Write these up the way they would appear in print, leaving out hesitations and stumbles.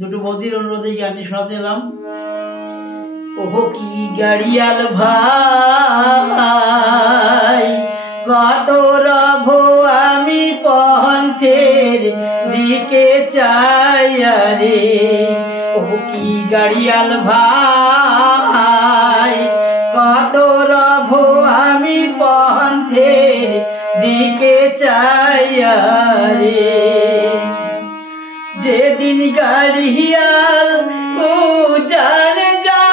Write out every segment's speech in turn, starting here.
দুটো বৌদির অনুরোধে গানটি শোনাতে এলাম। ওহো কি গাড়িয়াল ভাই, কত রব আমি পন্থের দিকে চাই রে। ওহো কি গাড়িয়াল ভাই, কত রব আমি পন্থের দিকে চাই রে। যেদিন গাড়িয়াল উজান যায়,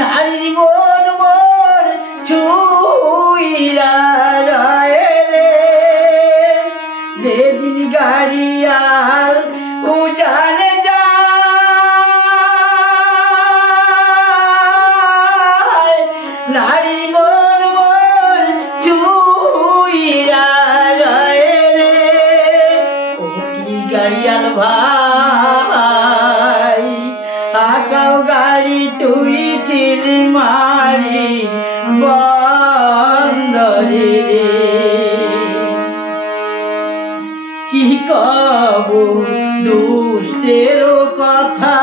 নারী মন মোর ছুঁইরা রয়ে। যেদিন গাড়িয়াল উজান যায়, নারী মন মোর গাড়িয়াল ভাই, আকাও গাড়ি তুই ছিলি মারি বন্দরে। কি কব দুষ্টের কথা,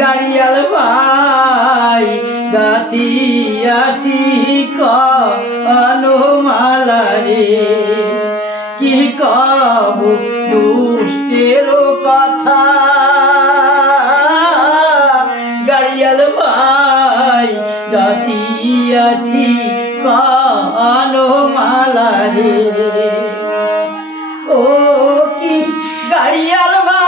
গাড়িয়াল ভাই গাথিয়াছি অনুমালা রে। কি কব দুষ্টের কথা, গাড়িয়াল ভাই গাথিয়াছি অনুমালা রে। ও কি গাড়িয়াল ভাই,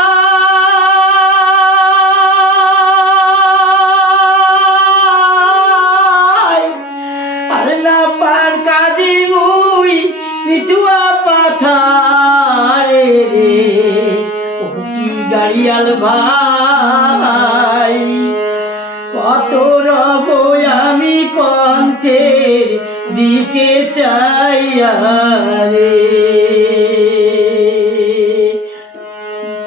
আর না পার কাদি মুই নিচুয়া পাথারে রে। ও কি গাড়িয়াল ভাই, কত রব আমি পন্থের দিকে চাই রে।